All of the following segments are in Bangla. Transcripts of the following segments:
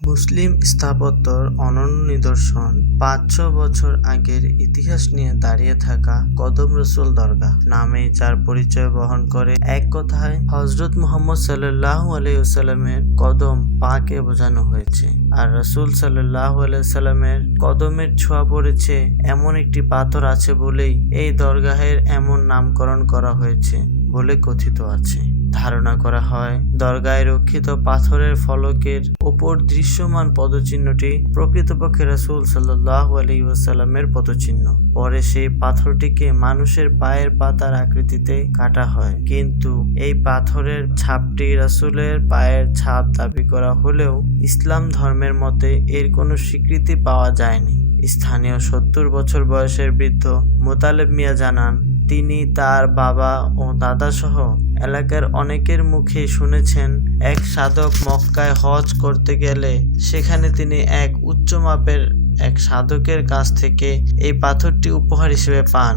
মুসলিম স্থাপত্যর অনন্য নিদর্শন ৫০০ বছর আগের ইতিহাস নিয়ে দাঁড়িয়ে থাকা কদম রসুল দরগাহ নামেই যার পরিচয় বহন করে। এক কথায় হযরত মুহাম্মদ সাল্লাল্লাহু আলাইহি ওয়াসাল্লামের কদম পাকে বোঝানো হয়েছে। আর রাসূল সাল্লাল্লাহু আলাইহি ওয়াসাল্লামের কদমের ছোঁয়া পড়েছে এমন একটি পাথর আছে বলেই এই দরগাহের এমন নামকরণ করা হয়েছে বলে কথিত আছে। ধারণা করা হয় দরগায় রক্ষিত পাথরের ফলকের ওপর দৃশ্যমান পদচিহ্নটি প্রকৃতপক্ষে রাসূল সাল্লাল্লাহু আলাইহি ওয়াসাল্লামের পদচিহ্ন। পরে সেই পাথরটিকে মানুষের পায়ের পাতার আকৃতিতে কাটা হয়, কিন্তু এই পাথরের ছাপটি রাসূলের পায়ের ছাপ দাবি করা হলেও ইসলাম ধর্মের মতে এর কোনো স্বীকৃতি পাওয়া যায়নি। স্থানীয় ৭০ বছর বয়সের বৃদ্ধ মোতালেব মিয়া জানান, তিনি তার বাবা ও দাদা সহ এলাকার অনেকের মুখে শুনেছেন এক সাধক মক্কায় হজ করতে গেলে সেখানে তিনি এক উচ্চ মাপের এক সাধকের কাছ থেকে এই পাথরটি উপহার হিসেবে পান।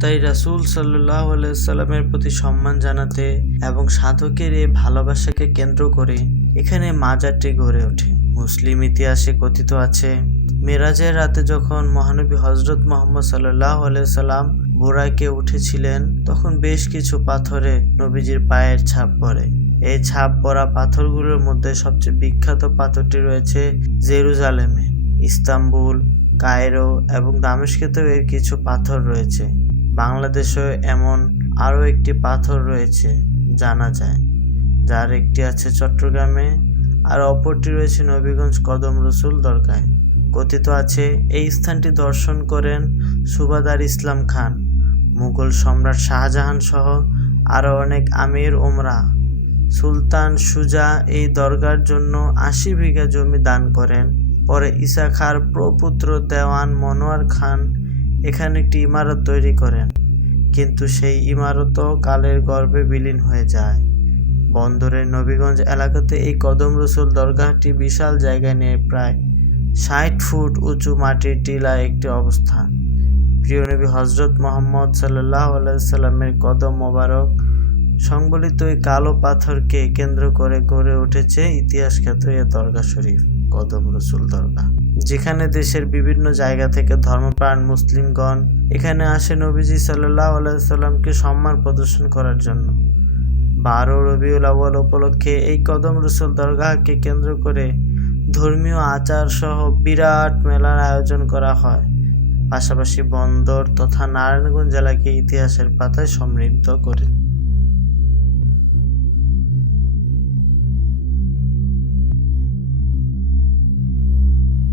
তাই রাসূল সাল্লাল্লাহু আলাইহি ওয়াসাল্লামের প্রতি সম্মান জানাতে এবং সাধকের এই ভালোবাসাকে কেন্দ্র করে এখানে মাজারটি গড়ে ওঠে। মুসলিম ইতিহাসে কথিত আছে, মেরাজের রাতে যখন মহানবী হযরত মুহাম্মদ সাল্লাল্লাহু আলাইহি ওয়াসাল্লাম বুরাকে উঠেছিলেন, তখন বেশ কিছু পাথরে নবীজির পায়ের ছাপ পড়ে। এই ছাপ পড়া পাথরগুলোর মধ্যে সবচেয়ে বিখ্যাত পাথরটি রয়েছে জেরুজালেমে, ইস্তাম্বুল, কায়রো এবং দামেস্কেতেও এর কিছু পাথর রয়েছে। বাংলাদেশেও এমন আরও একটি পাথর রয়েছে জানা যায়, যার একটি আছে চট্টগ্রামে আর অপরটি রয়েছে নবীগঞ্জ কদম রসুল দরগায়। কথিত আছে এই স্থানটি দর্শন করেন সুবাদার ইসলাম খান, মুঘল সম্রাট শাহজাহান সহ আরও অনেক আমির ওমরা। সুলতান সুজা এই দরগার জন্য ৮০ বিঘা জমি দান করেন। পরে ঈসা খাঁর প্রপুত্র দেওয়ান মনোয়ার খান এখানে একটি ইমারত তৈরি করেন, কিন্তু সেই ইমারতও কালের গর্ভে বিলীন হয়ে যায়। বন্দরের নবীগঞ্জ এলাকাতে এই কদম রসুল দরগাহটি বিশাল জায়গা নিয়ে প্রায় ৬০ ফুট উঁচু মাটির টিলায় একটি অবস্থান। প্রিয় নবী হযরত মুহাম্মদ সাল্লাল্লাহু আলাইহি ওয়াসাল্লামের কদম মোবারক সংবলিত এই কালো পাথরকে কেন্দ্র করে গড়ে উঠেছে ইতিহাসখ্যাত এ দরগা শরীফ কদম রসুল দরগাহ, যেখানে দেশের বিভিন্ন জায়গা থেকে ধর্মপ্রাণ মুসলিমগণ এখানে আসে নবীজি সাল্লাল্লাহু আলাইহি ওয়াসাল্লামকে সম্মান প্রদর্শন করার জন্য। ১২ রবিউল আউয়াল উপলক্ষে এই কদম রসুল দরগাহকে কেন্দ্র করে ধর্মীয় আচার সহ বিরাট মেলার আয়োজন করা হয়। পাশাপাশি বন্দর তথা নারায়ণগঞ্জ জেলাকে ইতিহাসের পাতায় সমৃদ্ধ করে।